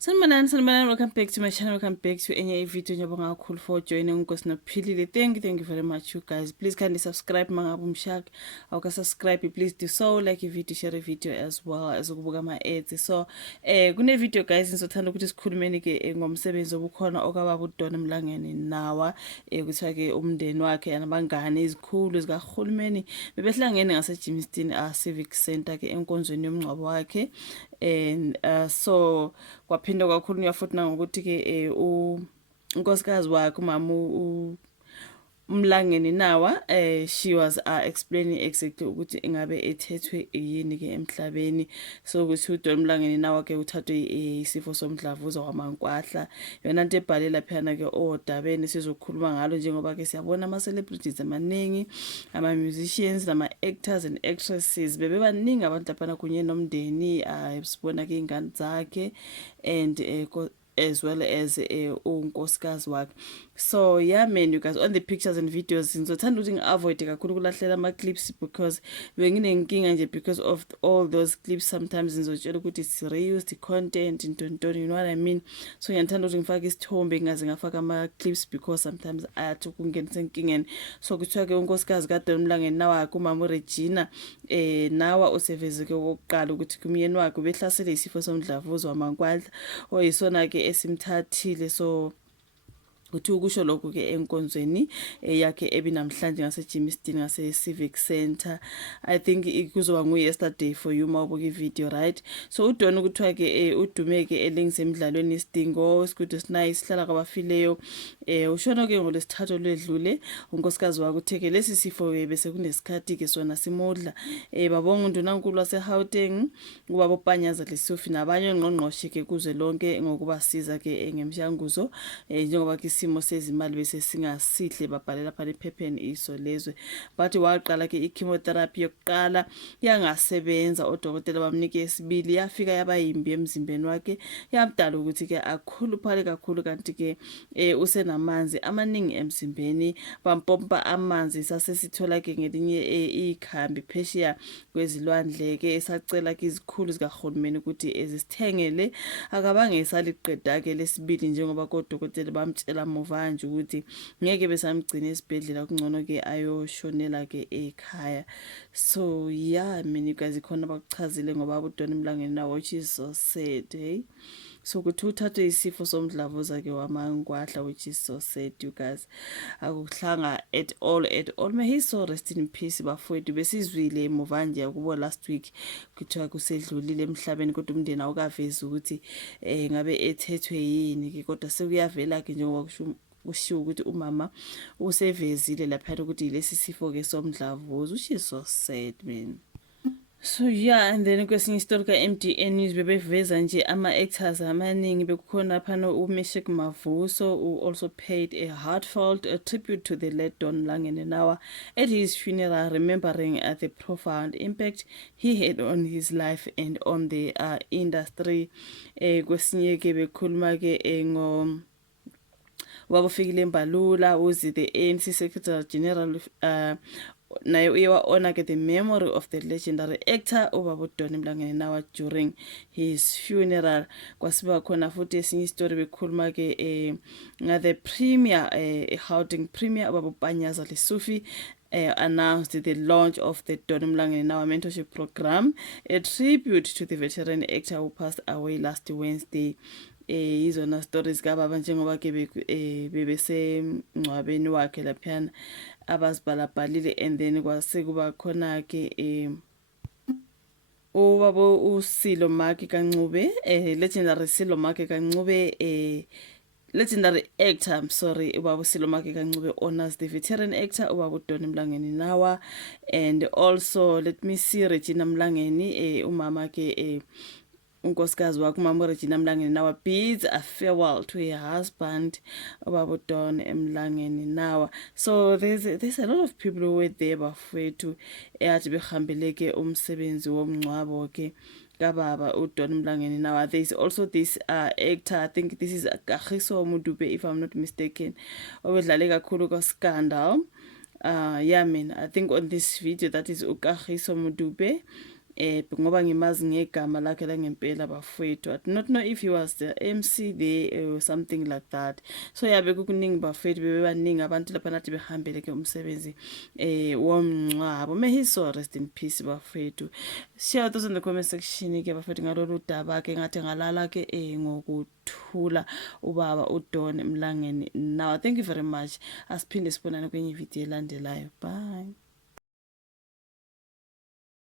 Sanibonani, welcome back to my channel, welcome back to enye video. Ngiyabonga kakhulu for joining Nkosi Nophilile. Thank you very much, you guys. Please kindly subscribe mangabe umshaka awuka subscribe, please do so, like a video, share a video as well as ukubuka ama ads. So kune video guys ngizothanda ukuthi sikhulumeni ke ngomsebenzi obukhona okababa uDon Mlangeni nawa kuthiwa ke umndeni wakhe nabangane izikhulu zikahulumeni bebehlangene ngase Jimston Civic Center ke enkonzweni yomngcwabo wakhe. And so kwaphinde kwakhulunywa futhi nangokuthi ke unkosikazi wakhe umama Mlangeni nawa she was explaining exactly ukuthi ingabe ethethwe yini ke emhlabeni. So ukuthi uDon Mlangeni nawa ke uthathwe isifo somdlavuza wamankwahla, yona into ebhale laphana ke odabeni sizokhuluma ngalo njengoba ke siyabona ama celebrities amaningi, ama musicians nama actors and actresses bebebaningi abantu laphana kunye nomndeni sibona ke ingane zakhe and as well as unkosikazi wakhe. So yeah man, you guys, on the pictures and videos ngizothanda ukuthi ngi-avoid kakhulu kulahlela ama-clips because benginenkinga nje because of all those clips. Sometimes ngizotshela ukuthi it's reused content ntoni, you know what I mean. So ngiyathanda ukuthi ngifake isithombe ngaze ngafaka ama-clips because sometimes ayathi ukungenisa enkingeni. So kuthiwa ke unkosikazi kaDon Mlangeni nawa umama uRegina nawa usevezeke okokuqala ukuthi kumyeni wakhe ubehlasele isifo somdlavuza wamankwahla oyisona ke esimthathile. So uthi ukusho lokho ke enkonzweni yakhe ebinamhlanje ngase Jimston ngase Civic Center. I think kuzoba ngu yesterday for you mawubuka ivideo, right? So uDon ukuthiwa ke udume ke elingisemidlalweni isidingo isigudi sinice hlala kwabafileyo ushona ke ngolesithathu ledlule. Unkosikazi wakhe utheke lesi sifo bese kunesikhathi ke sona simodla babonga undunankulu waseGauteng ubaba uPanyaza Lesufi nabanye ongqongqoshe ke kuze lonke ngokubasiza ke ngemshanguzo njengoba ke isimo sezimali bese singasihle babhalela phela ephepheni iso lezwe. But waqala ke i-chemotherapy yokuqala yangasebenza, odokotela bamnike esibili yafika yabayimbi emzimbeni wakhe yamdala ukuthi ke akhuluphale kakhulu kanti ke usenamanzi amaningi emzimbeni. Bampompa amanzi sasesithola ke ngelinye ikhambi phesheya kwezilwandle ke esacela ke izikhulu zikahulumeni ukuthi ezisithengele akabange esaliqeda ke lesibili njengoba kodokotela bamtshela muva nje ukuthi ngeke besamgcina esibhedlela kungcono ke ayoshonela ke ekhaya. So yeah mina guys ikhona bakuchazile ngoba uDon Mlangeni nawo which is so sad, hey. So kuthi uthathe isifo somdlavuza ke wamankwahla which is so sad, you guys. Akuhlanga at all. May he so rest in peace bafowethu. Besizwile emuva nje kubo last week kuthiwa kusedlulile emhlabeni kodwa umndeni awukavezi ukuthi ngabe ethethwe yini ke kodwa sekuyavela ke njengoba kushiwo ukuthi umama usevezile lapha ukuthi lesi sifo ke somdlavuza, which is so sad man. So yeah, and then kwesinye isitori ka-MDN News bebeveza nje ama-actors amaningi bekukhona phana uMeshek Mavuso who also paid a heartfelt tribute to the late Don Mlangeni nawa at his funeral, remembering the profound impact he had on his life and on the industry. Kwesinye ke bekhuluma ke ngo wabufikile Mbalula uzi the ANC Secretary General naye uye wa-honor ke the memory of the legendary actor ubaba uDon Mlangeni nawa during his funeral. Kwasiba khona futhi esinye isitori bekhuluma ke the premier Gauteng premier ubaba uPanyaza Lesufi announced the launch of the Don Mlangeni nawa mentorship program, a tribute to the veteran actor who passed away last Wednesday. Izona stories kababa njengoba ke bebesemncwabeni wakhe laphana abazibhalabhalile. And then kwase kuba khona ke ubaba uSilo Maki Kancube, legendary Silo Maki Kancube, legendary actor, I'm sorry, ubaba uSilo Maki Kancube honors the veteran actor ubaba uDon Mlangeni nawa. And also let me see Regina Mlangeni umama ke unkosikazi wakhe umama uRegina Mlangeni nawa bids a farewell to her husband ubaba uDon Mlangeni nawa. So there's a lot of people who were there bafowethu eyathi behambele ke umsebenzi womngcwabo ke kababa uDon Mlangeni nawa. There's also this actor, I think this is Kagiso Mudube if I'm not mistaken, obedlale kakhulu kwa Scandal. Yeah man, I think on this video that is Kagiso Mudube ngoba ngimazi ngegama lakhe langempela bafowethu. I do not know if he was the MC there or something like that. So yabe kukuningi bafowethu bebebaningi abantu lapha nathi behambele ke umsebenzi womncwabo. May his soul rest in peace bafowethu. Share those in the comment section ke bafowethu ngalolu daba ke ngathi ngalala ke ngokuthula ubaba uDon Mlangeni. Now thank you very much. Asiphinde sibonane kwenye video elandelayo. Bye.